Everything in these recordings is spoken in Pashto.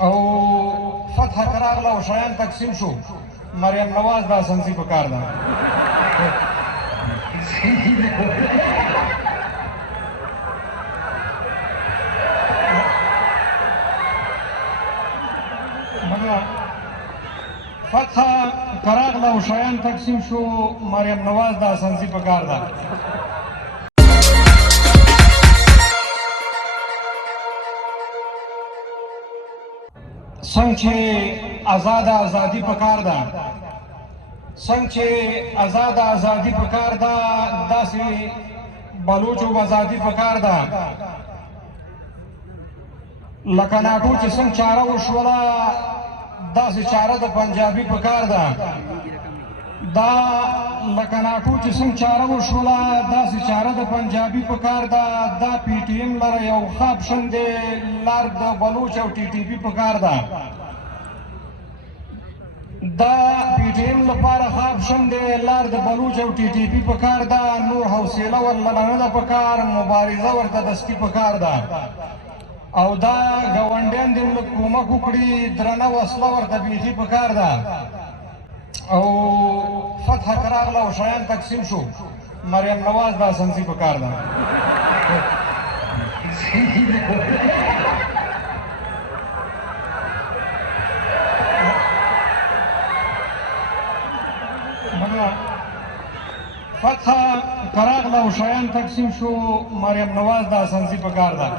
او فتح راغله او شیان تقسیم شو مریم نواز دا اسانسي پکار ده فتح راغله او شیان تقسیم شو مریم نواز دا اسانسي پکار ده څنګه چې ازادي پکار ده څنګه چې ازادي پکار ده داسې بلوچو ازادي پکار ده لکه ناټو چې څنګه چاره وشوله داسې چاره د پنجابي پکار ده دا لکه ناټو چې څنګه چاره وشوله داسې چاره د پنجابي پکار ده دا پی ټي ایم لره یو ښه اپشن دی لار د بلوچ او ټي ټي پي پکار ده دا پی ټي ایم لپاره ښه اپشن دی لار د بلوچ او ټي ټي پي پکار ده نور حوصله ورله نه ده پکار مبارزه ورته دستي پکار ده او دا ګاونډیان دې لږ کومک وکړي درنه وسله ورته بیخي پکار ده او فتح راغله او شیان تقسیم شو مریم نواز دا اسانسي پکار ده فتح راغله او شیان تقسیم شو مریم نواز دا اسانسي پکار ده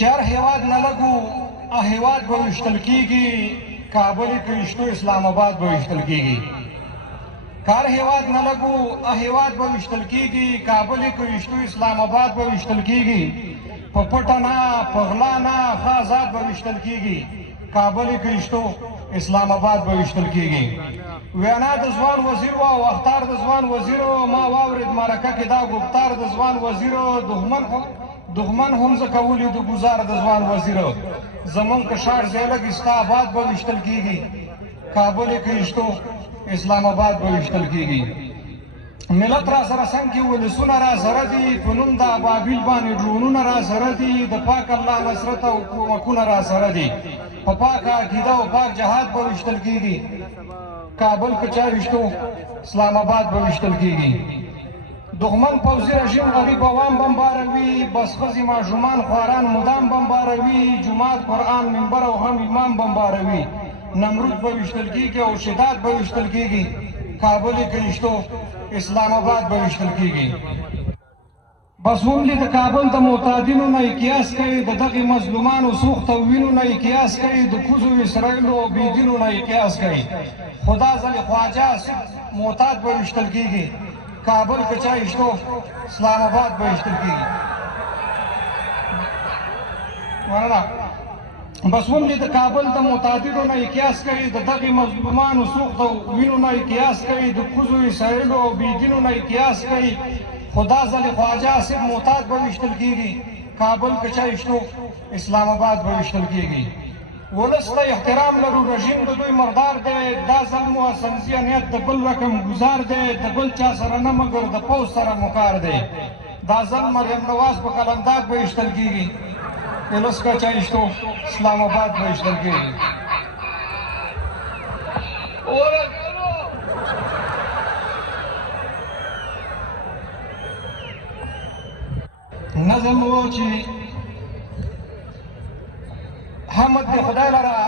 چار هیواد نه لګو هیواد به ویشتل کېږي کابل کې ویشتو اسلام آباد به ویشتل کېږي کار هیواد نه لګو هیواد به ویشتل کېږي کابل کې ویشتو اسلام آباد به ویشتل کېږي په پټه نه په غلا نه ښه آزاد به ویشتل کېږي کابل کې ویشتو اسلام آباد به ویشتل کېږي وینا د ځوان وزیر او اختار د ځوان وزیر ما واورید مرکه کې دا ګفتار د ځوان وزیر دښمن هم زه کولی د ګزار د ځوان وزیر زمونږ که ښار ځای لږ ستا آباد به ویشتل کېږي کابل کې ویشتو اسلام آباد به ویشتل کېږي ملت را سره څنګ کې ولسونه را سره دي په نوم د ابابیل باندې ډرونونه را سره دي د پاک الله نصرت او کومکونه را سره دي په پاکه عقیده او پاک جهاد به ویشتل کېږي کابل کې چا ویشتو اسلام آباد به ویشتل کېږي دښمن پوځي رژیم غریب عوام بمباروي بس ښځې ماشومان خواران مدام بمباروي جومات قرآن منبر او هم امام بمباروي نمرود به ویشتل کېږي او شداد به ویشتل کېږي کابل کې ویشتو اسلام آباد به ویشتل کېږي بس هم د کابل د معتادینو نه قیاس کوي د دغې مظلومانو سوخته وینو نه قیاس کوي د کوزو اسرائیلو او بېدینو نه قیاس کوي خدا ځلې خواجه معتاد به ویشتل کېږي کابل کې چا ویشتو اسلام آباد به ویشتل کېږي مننه بس هم د کابل د معتادینو نه قیاس کوي د دغې مظلومانو سوخته وینو نه قیاس کوي د کوزو اسرائیلو او بېدینو نه قیاس کوي خدا ځلې خواجه صاحب معتاد به ویشتل کېږي کابل کې چا ویشتو اسلام آباد به ویشتل کېږي ولس ته احترام لرو رژیم د دوی مردار دی دا ځل مو اسانسي نیت د بل رقم ګزار دی د بل چا سره نه مګر د پوځ سره مکار دی دا ځل مریم نواز په قلمداد به ویشتل کېږي ولس که چا ویشتو اسلام آباد به ویشتل کېږي نظم و چې حمد دې خدای لره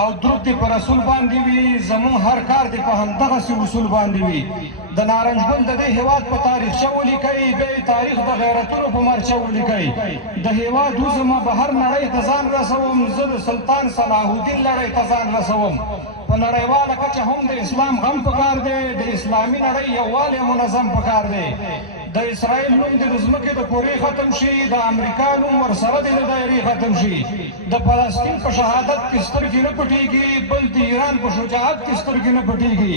او درود دې په رسول باندې وي زمون هر کار دې په همدغسې اصول باندې وي د نارنج ګل د دې هېواد په تاریخچه ولیکئ بیا یې تاریخ د غیرتونو په مرچه ولیکئ د هېواد وزمه بهر نړۍ ته ځان رسوم زه د سلطان صلاح الدین لړۍ ته ځان رسوم په نړیواله کچه هم د اسلام غم پکار دی د اسلامي نړۍ یووالی منظم پکار دی د د اسرائیل نوم دې د ځمکې د کورې ختم شي، د امریکا نوم ورسره دې د دایرې ختم شي، د فلسطین په شهادت کې سترګې نه پټېږي، بل د ایران په شجاعت کې سترګې نه پټېږي.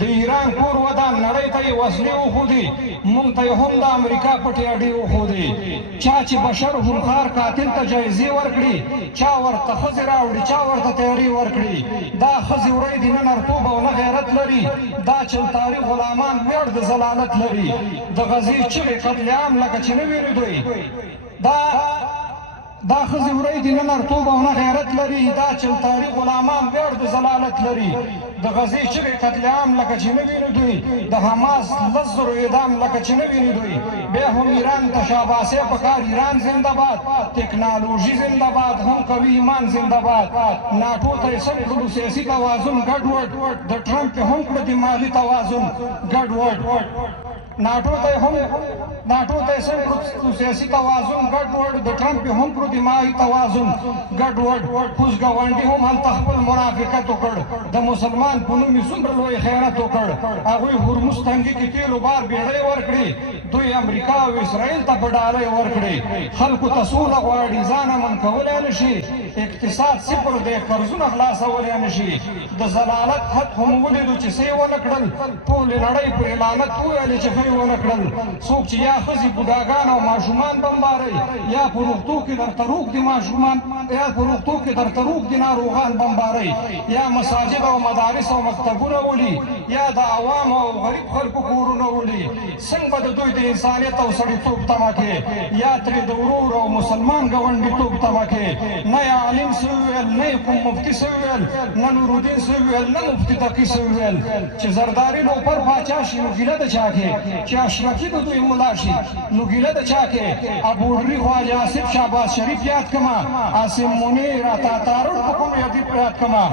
د ایران کور ودان نړۍ ته یې وسلې وښودې، موږ ته یې هم د امریکا پټې اډې وښودې. چا چې بشر خونخوار قاتل ته جایزې ورکړي، چا ورته ښځې راوړي، چا ورته تیارې ورکړي. دا ښځې وری دي نه نرتوب او نه غیرت لري، دا چلتاري غلامان ویاړ د ضلالت لري. د غزې چغې قتل عام لکه چې نه ویرې دوی، دا ښځې وری دي نه نرتوب او نه غیرت لري، دا چلتاري غلامان ویاړ د ضلالت لري. د غزې چغې قتل عام لکه چې نه ویني دوی، د حماس 10 زره اعدام لکه چې نه ویني دوی. بیا هم ایران ته شاباسي پکار، ایران زنده باد، ټکنالوژي زنده باد، هم قوي ایمان زنده باد. ناټو ته یې سم کړو سیاسي توازن ګډوډ، د ټرمپ یې هم کړو دماغي توازن ګډوډ. ناټو ته یې سم کړو سیاسي توازن ګډوډ، د ټرمپ یې هم کړو دماغي توازن ګډوډ. اوس ګاونډي هم هلته خپل منافقت وکړ، د مسلمان په نوم یې څومره لوی خیانت وکړ. هغوی هرمز تنګي کې تیلو بار بیړۍ ورکړې، دوی امریکا او اسرائیل ته په ډالۍ ورکړې. خلکو ته سوله غواړي، ځان امن کولی نه شي، اقتصاد صفر دی، قرضونه خلاصولی نه شي. د ضلالت حد خو مو ولیدو چې څه یې ونه کړل، ټولې نړۍ پرې لعنت وویلې چې ښه یې ونه کړل. څوک چې یا ښځې بوډاګان او ماشومان بمباروي، یا په روغتو کې درته روږدي ماشومان، یا په روغتو کې درته روږدي ناروغان بمباروي، یا مساجد او مدارس او مکتبونه ولي، یا د عوامو او غریب خلکو کورونه ولي. څنګه به د دوی د انسانیت او سړیتوب تمه کې، یا ترې د ورور او مسلمان ګاونډیتوب تمه کې. نه یې عالم څه وویل، نه یې کوم مفتي څه وویل، نه نورالدین څه وویل، نه مفتي تقي څه وویل. چې زرداري لوپر پاچا شي نو ګیله د چا کې، چې اشرفي د دوی ملا شي نو ګیله د چا کې. ابوډري خواجه آصف شهباز شریف یاد کما، عاصم منیر عطا تارړ په کوم یادي یاد کما.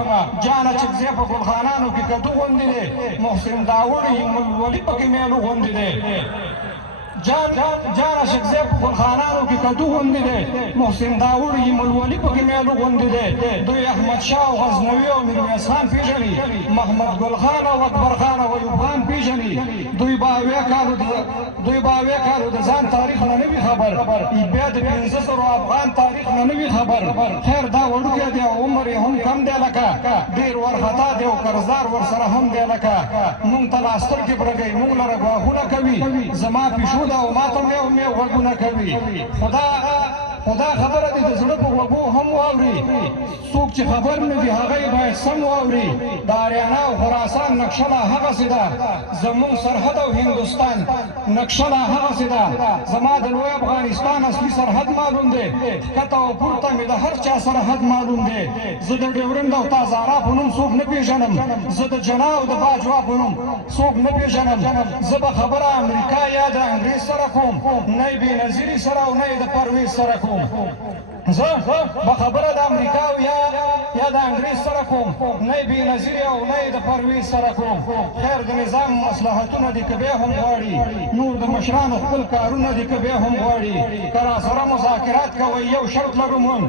جان اچکزی په ګلخانانو کې کدو غوندې دی، محسن داوړ ولي پکې میلو غوندې دی. جان اچکزی په ګلخانانو کې کدو غوندې دی، محسن داوړ ملولي پکې میلو غوندې دی. دوی احمد شاه او غزنوي او میرویس خان پیژني، محمد ګل خان او اکبر خان او ایوب خان پیژني. دوی به اویا کالو د ځان تاریخ نه وي خبر، بیا د 1500 افغان تاریخ نه وي خبر. خیر دا وړوکی دی او عمر یې هم کم دی، لکه ډېر ورخطا دی او قرضدار ورسره هم دی. لکه مونږ ته لا سترګې برګوي، مونږ لره ګواښونه کوي، زما پیشو ده او ما ته میو غوږونه کوي. خدا خبره دې د زړه په غوږو هم واوري، څوک چې خبر نه دي هغه یې باید سم واوري. د اریانا او خراسان نقشه لا هغسې ده، زمونږ سرحد او هندوستان نقشه لا هغسې ده. زما د لوی افغانستان اصلي سرحد معلوم دی، ښکته او پورته مې د هر چا سرحد معلوم دی. زه د ډیورنډ او تازارا په نوم څوک نه پېژنم، زه د جنا او د باجوا په نوم څوک نه پېژنم. زه به خبره امریکا یا د انګریز سره کوم، نه یې بېنظیري سره او نه یې د پرویز سره کوم. زه به خبره د امریکا یا د انګریز سره کوم، نه یې بېنظیري او نه یې د پرویز سره کوم. خیر د نظام مصلحتونه دې که بیا هم غواړي، نور د مشرانو خپل کارونه دې که بیا هم غواړي. که راسره مذاکرات کوئ یو شرط لرو مونږ،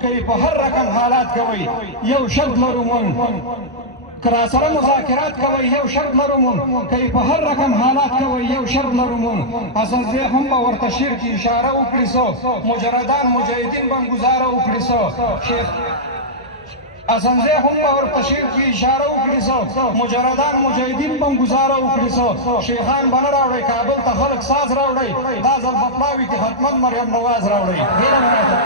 که یې په هر رقم حالات کوئ یو شرط لرو مونږ. که راسره مذاکرات کوئ یو شرط لرو مونږ، که یې په هر رقم حالات کوئ یو شرط لرو مونږ. اساسي هم به ورته شعر کې اشاره وکړي سو، مجردان مجاهدین به هم ګزاره وکړي سو. اسنزی هم به ورته شعر کې اشاره وکړي سو، مجردان مجاهدین به هم ګزاره وکړي سو. شیخان به نه راوړئ کابل ته خلک ساز راوړئ، دا ځل به پلاوي کې ختمن مریم نواز راوړئ. ډېره مننه.